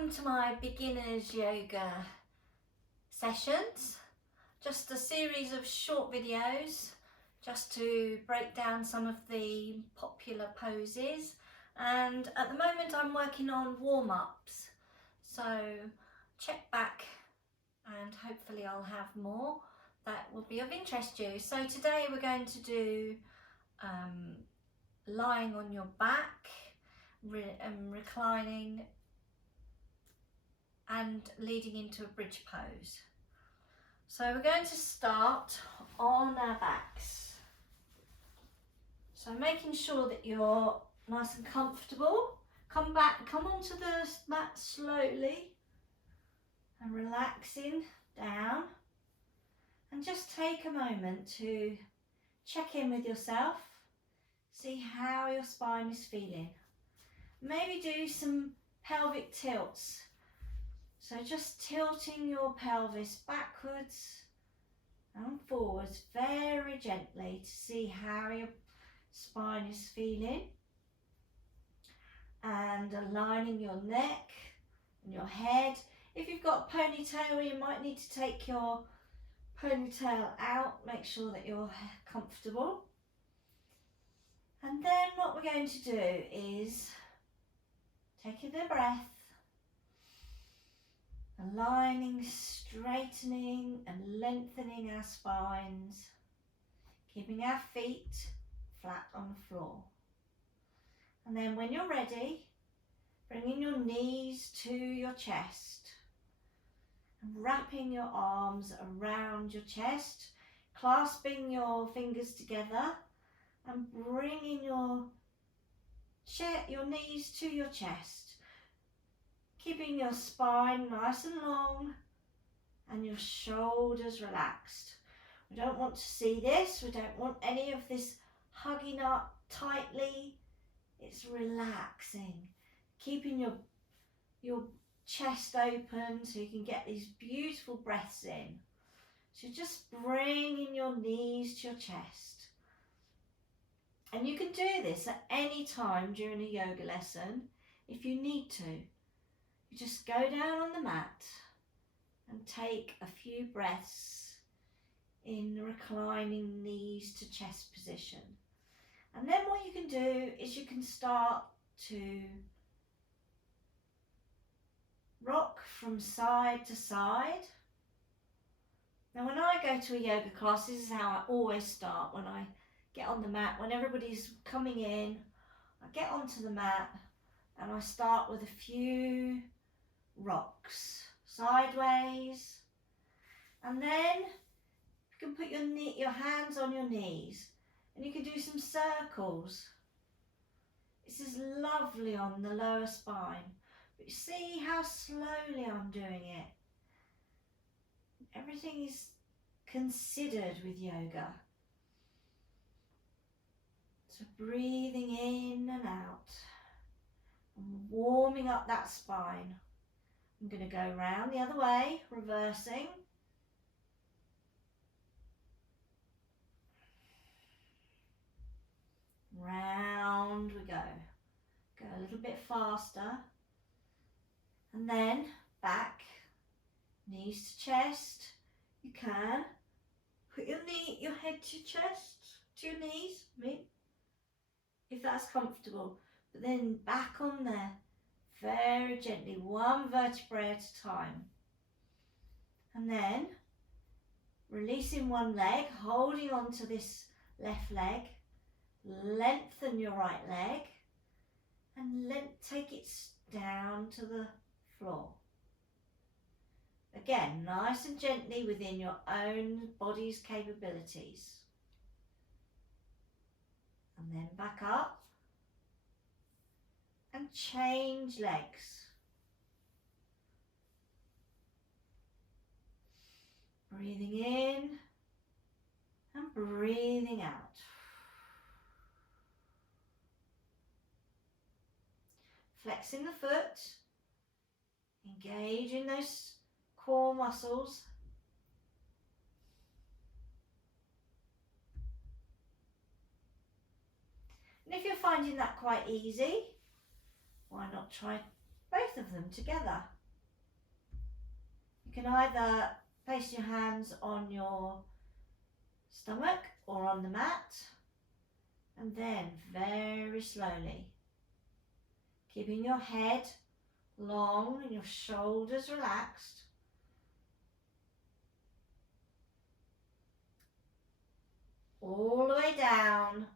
Welcome to my beginners yoga sessions. Just a series of short videos just to break down some of the popular poses, and at the moment I'm working on warm-ups, so check back and hopefully I'll have more that will be of interest to you. So today we're going to do lying on your back, reclining and leading into a bridge pose. So we're going to start on our backs. So making sure that you're nice and comfortable. Come onto the mat slowly and relaxing down. And just take a moment to check in with yourself. See how your spine is feeling. Maybe do some pelvic tilts. So just tilting your pelvis backwards and forwards very gently to see how your spine is feeling, and aligning your neck and your head. If you've got a ponytail, you might need to take your ponytail out, make sure that you're comfortable. And then what we're going to do is taking the breath, aligning, straightening and lengthening our spines, keeping our feet flat on the floor. And then when you're ready, bringing your knees to your chest and wrapping your arms around your chest, clasping your fingers together and bringing your knees to your chest. Keeping your spine nice and long and your shoulders relaxed. We don't want to see this. We don't want any of this hugging up tightly. It's relaxing. Keeping your chest open so you can get these beautiful breaths in. So just bringing your knees to your chest. And you can do this at any time during a yoga lesson if you need to. You just go down on the mat and take a few breaths in the reclining knees to chest position. And then what you can do is you can start to rock from side to side. Now when I go to a yoga class, this is how I always start. When I get on the mat, when everybody's coming in, I get onto the mat and I start with a few rocks sideways, and then you can put your hands on your knees and you can do some circles. This is lovely on the lower spine, but you see how slowly I'm doing it. Everything is considered with yoga. So breathing in and out and warming up that spine. I'm going to go round the other way, reversing. Round we go. Go a little bit faster. And then back, knees to chest. You can put your head to your chest, to your knees, if that's comfortable. But then back on there. Very gently, one vertebrae at a time. And then releasing one leg, holding on to this left leg, lengthen your right leg and take it down to the floor. Again, nice and gently within your own body's capabilities. And then back up. And change legs. Breathing in and breathing out. Flexing the foot, engaging those core muscles. And if you're finding that quite easy, why not try both of them together. You can either place your hands on your stomach or on the mat, and then very slowly, keeping your head long and your shoulders relaxed, all the way down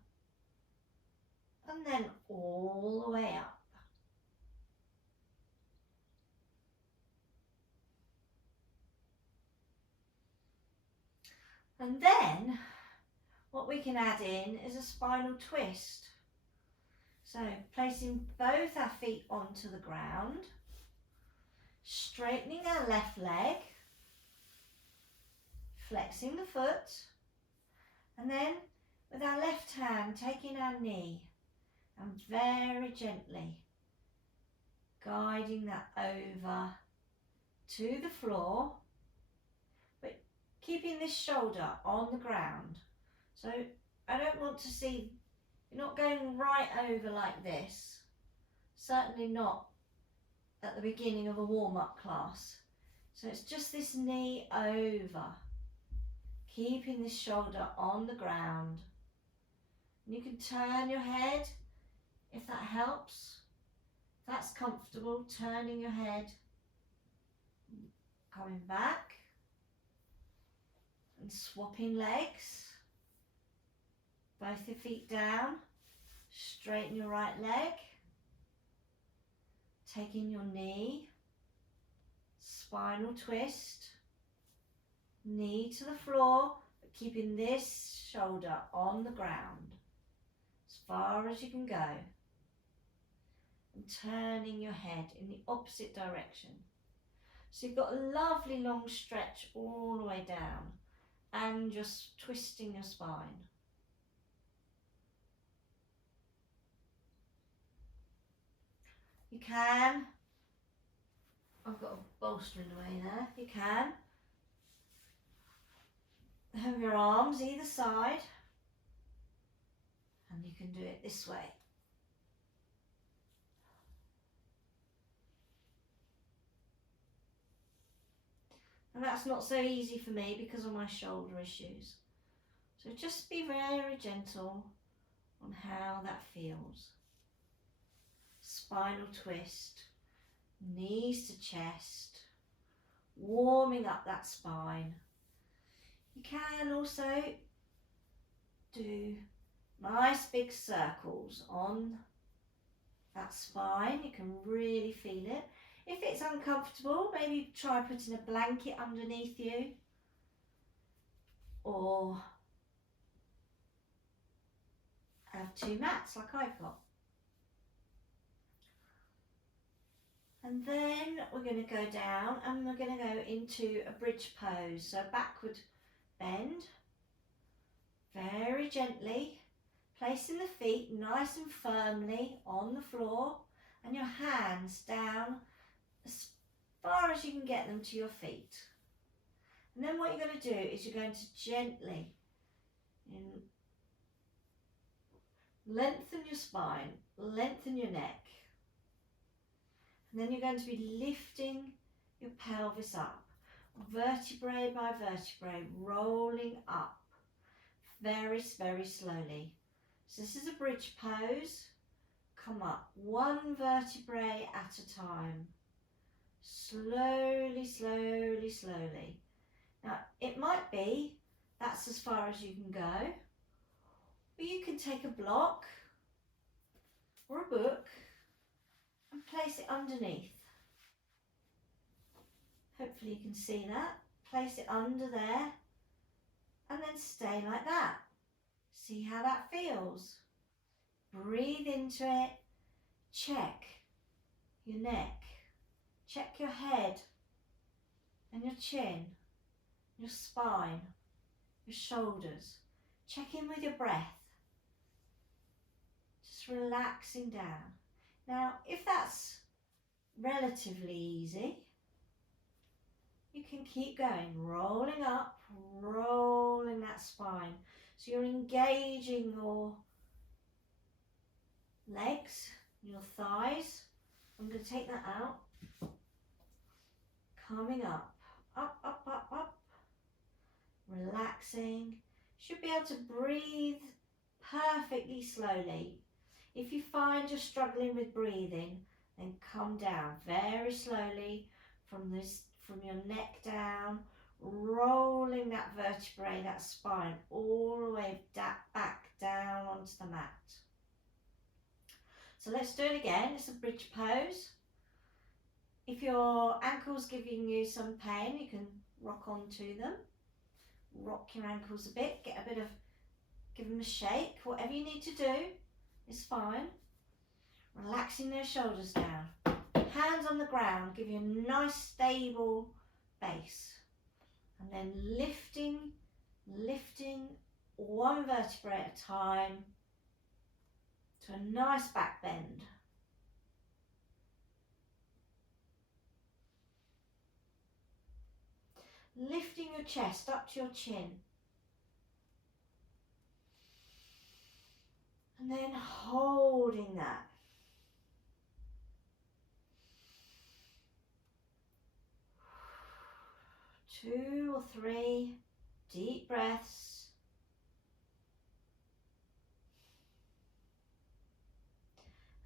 and then all the way up. And then what we can add in is a spinal twist. So placing both our feet onto the ground, straightening our left leg, flexing the foot, and then with our left hand taking our knee and very gently guiding that over to the floor, but keeping this shoulder on the ground. So I don't want to see, you're not going right over like this, certainly not at the beginning of a warm-up class. So it's just this knee over, keeping this shoulder on the ground. And you can turn your head if that helps. If that's comfortable, turning your head, coming back and swapping legs. Both your feet down, straighten your right leg, taking your knee, spinal twist, knee to the floor, but keeping this shoulder on the ground as far as you can go, and turning your head in the opposite direction. So you've got a lovely long stretch all the way down and just twisting your spine. You can, I've got a bolster in the way there, you can have your arms either side and you can do it this way. And that's not so easy for me because of my shoulder issues. So just be very gentle on how that feels. Spinal twist, knees to chest, warming up that spine. You can also do nice big circles on that spine. You can really feel it. If it's uncomfortable, maybe try putting a blanket underneath you, or have two mats like I've got. And then we're going to go down and we're going to go into a bridge pose. So backward bend, very gently, placing the feet nice and firmly on the floor and your hands down as far as you can get them to your feet. And then what you're going to do is you're going to gently lengthen your spine, lengthen your neck. And then you're going to be lifting your pelvis up, vertebrae by vertebrae, rolling up very, very slowly. So this is a bridge pose. Come up one vertebrae at a time. Slowly, slowly, slowly. Now, it might be that's as far as you can go, but you can take a block or a book and place it underneath. Hopefully you can see that. Place it under there and then stay like that. See how that feels. Breathe into it. Check your neck. Check your head and your chin, your spine, your shoulders. Check in with your breath. Just relaxing down. Now, if that's relatively easy, you can keep going, rolling up, rolling that spine. So you're engaging your legs, your thighs, I'm going to take that out. Coming up, up, up, up, up. Relaxing. Should be able to breathe perfectly slowly. If you find you're struggling with breathing, then come down very slowly from your neck down, rolling that vertebrae, that spine, all the way back down onto the mat. So let's do it again. It's a bridge pose. If your ankle's giving you some pain, you can rock onto them. Rock your ankles a bit, give them a shake. Whatever you need to do is fine. Relaxing those shoulders down. Hands on the ground, give you a nice stable base. And then lifting one vertebrae at a time to a nice back bend. Lifting your chest up to your chin. And then holding that. Two or three deep breaths.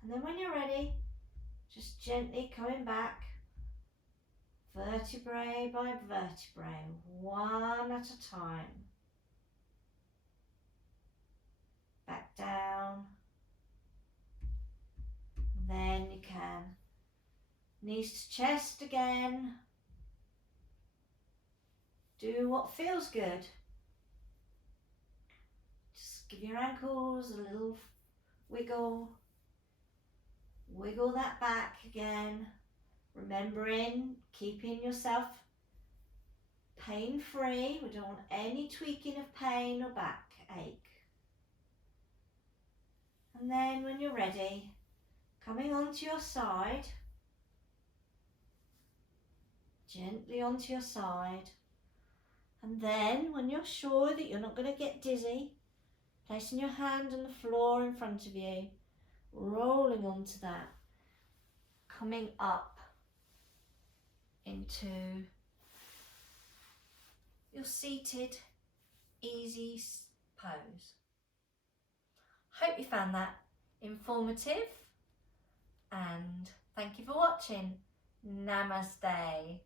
And then when you're ready, just gently coming back, vertebrae by vertebrae, one at a time. Back down. Then you can knees to chest again. Do what feels good. Just give your ankles a little wiggle. Wiggle that back again. Remembering, keeping yourself pain-free. We don't want any tweaking of pain or backache. And then when you're ready, coming onto your side, gently onto your side. And then when you're sure that you're not going to get dizzy, placing your hand on the floor in front of you, rolling onto that, coming up into your seated, easy pose. Hope you found that informative, and thank you for watching. Namaste.